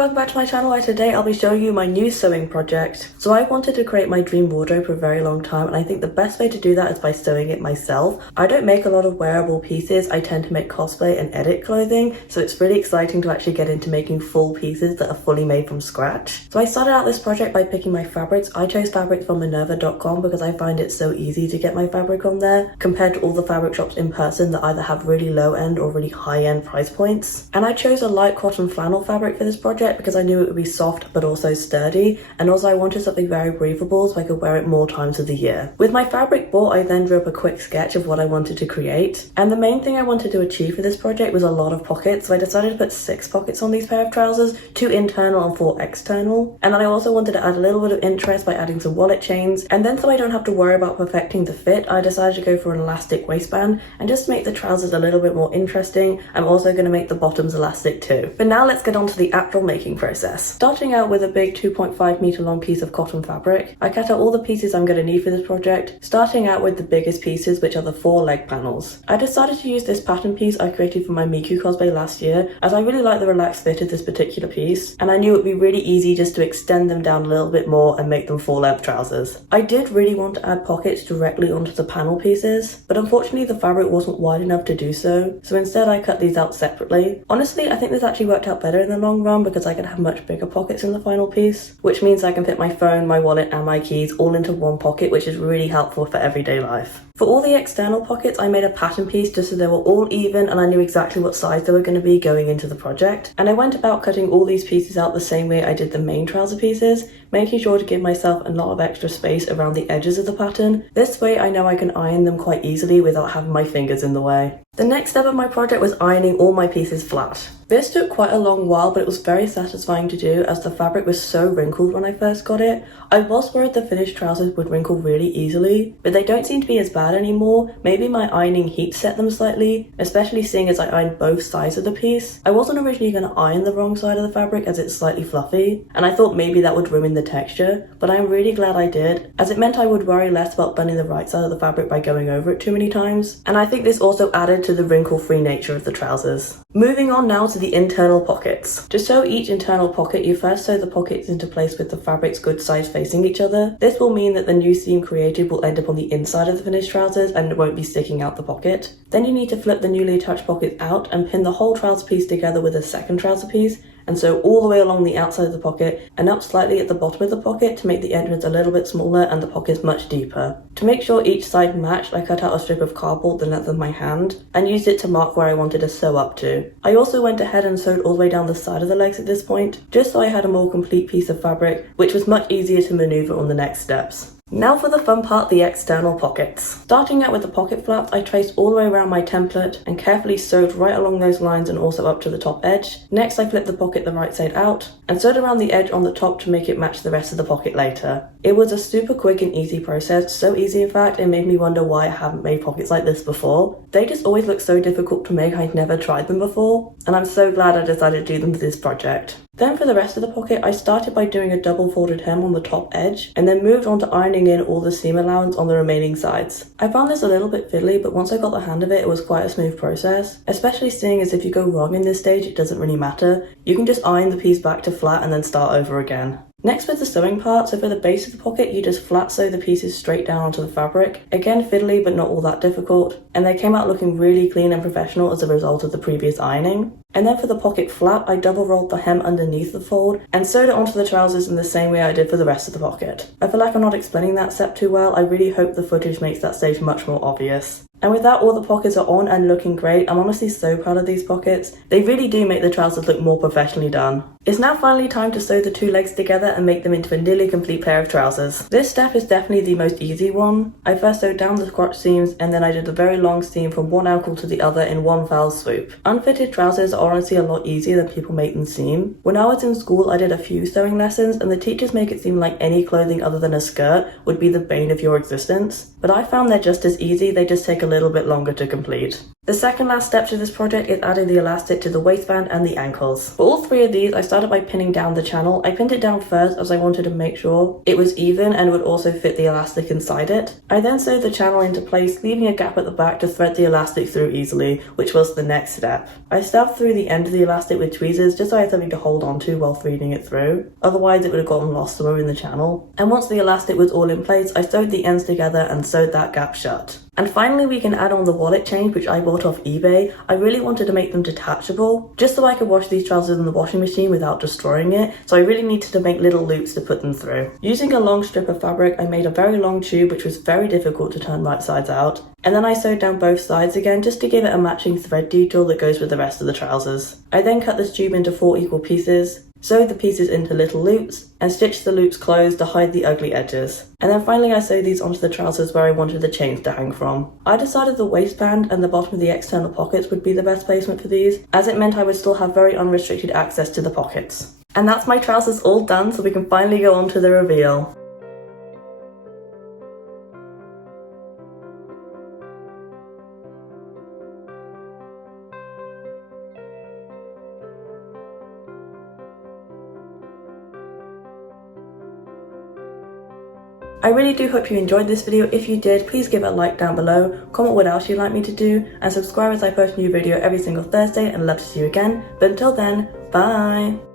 welcome back to my channel, where today I'll be showing you my new sewing project. So I wanted to create my dream wardrobe for a very long time, and I think the best way to do that is by sewing it myself. I don't make a lot of wearable pieces. I tend to make cosplay and edit clothing, so it's really exciting to actually get into making full pieces that are fully made from scratch. So I started out this project by picking my fabrics. I chose fabrics from Minerva.com because I find it so easy to get my fabric on there compared to all the fabric shops in person that either have really low end or really high end price points. And I chose a light cotton flannel fabric for this project because I knew it would be soft but also sturdy, and also I wanted something very breathable so I could wear it more times of the year. With my fabric bought, I then drew up a quick sketch of what I wanted to create, and the main thing I wanted to achieve for this project was a lot of pockets, so I decided to put 6 pockets on these pair of trousers, 2 internal and 4 external. And then I also wanted to add a little bit of interest by adding some wallet chains, and then so I don't have to worry about perfecting the fit, I decided to go for an elastic waistband, and just to make the trousers a little bit more interesting, I'm also going to make the bottoms elastic too. But now let's get on to the actual making process. Starting out with a big 2.5 meter long piece of cotton fabric, I cut out all the pieces I'm going to need for this project, starting out with the biggest pieces, which are the 4 leg panels. I decided to use this pattern piece I created for my Miku cosplay last year, as I really like the relaxed fit of this particular piece, and I knew it would be really easy just to extend them down a little bit more and make them 4 length trousers. I did really want to add pockets directly onto the panel pieces, but unfortunately the fabric wasn't wide enough to do so instead I cut these out separately. Honestly, I think this actually worked out better in the long run because I can have much bigger pockets in the final piece, which means I can fit my phone, my wallet and my keys all into one pocket, which is really helpful for everyday life. For all the external pockets, I made a pattern piece just so they were all even and I knew exactly what size they were going to be going into the project. And I went about cutting all these pieces out the same way I did the main trouser pieces, making sure to give myself a lot of extra space around the edges of the pattern. This way I know I can iron them quite easily without having my fingers in the way. The next step of my project was ironing all my pieces flat. This took quite a long while, but it was very satisfying to do as the fabric was so wrinkled when I first got it. I was worried the finished trousers would wrinkle really easily, but they don't seem to be as bad anymore. Maybe my ironing heat set them slightly, especially seeing as I ironed both sides of the piece. I wasn't originally going to iron the wrong side of the fabric as it's slightly fluffy, and I thought maybe that would ruin the texture, but I'm really glad I did, as it meant I would worry less about burning the right side of the fabric by going over it too many times, and I think this also added to the wrinkle-free nature of the trousers. Moving on now to the internal pockets. To sew each internal pocket, you first sew the pockets into place with the fabrics good sides facing each other. This will mean that the new seam created will end up on the inside of the finished trousers and it won't be sticking out the pocket. Then you need to flip the newly attached pockets out and pin the whole trouser piece together with a second trouser piece, and sew all the way along the outside of the pocket and up slightly at the bottom of the pocket to make the entrance a little bit smaller and the pockets much deeper. To make sure each side matched, I cut out a strip of cardboard the length of my hand and used it to mark where I wanted to sew up to. I also went ahead and sewed all the way down the side of the legs at this point, just so I had a more complete piece of fabric, which was much easier to maneuver on the next steps. Now for the fun part, the external pockets. Starting out with the pocket flaps, I traced all the way around my template and carefully sewed right along those lines and also up to the top edge. Next I flipped the pocket the right side out and sewed around the edge on the top to make it match the rest of the pocket later. It was a super quick and easy process, so easy in fact it made me wonder why I haven't made pockets like this before. They just always look so difficult to make, I'd never tried them before, and I'm so glad I decided to do them for this project. Then for the rest of the pocket, I started by doing a double folded hem on the top edge and then moved on to ironing in all the seam allowance on the remaining sides. I found this a little bit fiddly, but once I got the hang of it, it was quite a smooth process, especially seeing as if you go wrong in this stage, it doesn't really matter. You can just iron the piece back to flat and then start over again. Next with the sewing part, so for the base of the pocket you just flat sew the pieces straight down onto the fabric. Again fiddly but not all that difficult, and they came out looking really clean and professional as a result of the previous ironing. And then for the pocket flap, I double rolled the hem underneath the fold and sewed it onto the trousers in the same way I did for the rest of the pocket. I feel like I'm not explaining that step too well. I really hope the footage makes that stage much more obvious. And with that, all the pockets are on and looking great. I'm honestly so proud of these pockets. They really do make the trousers look more professionally done. It's now finally time to sew the 2 legs together and make them into a nearly complete pair of trousers. This step is definitely the most easy one. I first sewed down the crotch seams and then I did a very long seam from one ankle to the other in one foul swoop. Unfitted trousers are honestly a lot easier than people make them seem. When I was in school, I did a few sewing lessons and the teachers make it seem like any clothing other than a skirt would be the bane of your existence. but I found they're just as easy, they just take a little bit longer to complete. The second last step to this project is adding the elastic to the waistband and the ankles. For all three of these, I started by pinning down the channel. I pinned it down first as I wanted to make sure it was even and would also fit the elastic inside it. I then sewed the channel into place, leaving a gap at the back to thread the elastic through easily, which was the next step. I stabbed through the end of the elastic with tweezers just so I had something to hold on to while threading it through. Otherwise it would have gotten lost somewhere in the channel. And once the elastic was all in place, I sewed the ends together and sewed that gap shut. And finally we can add on the wallet chains, which I bought off eBay. I really wanted to make them detachable, just so I could wash these trousers in the washing machine without destroying it, so I really needed to make little loops to put them through. Using a long strip of fabric, I made a very long tube which was very difficult to turn right sides out, and then I sewed down both sides again just to give it a matching thread detail that goes with the rest of the trousers. I then cut this tube into 4 equal pieces, sewed the pieces into little loops, and stitched the loops closed to hide the ugly edges. And then finally I sewed these onto the trousers where I wanted the chains to hang from. I decided the waistband and the bottom of the external pockets would be the best placement for these, as it meant I would still have very unrestricted access to the pockets. And that's my trousers all done, so we can finally go on to the reveal. I really do hope you enjoyed this video. If you did, please give it a like down below, comment what else you'd like me to do, and subscribe as I post a new video every single Thursday, and love to see you again. But until then, bye!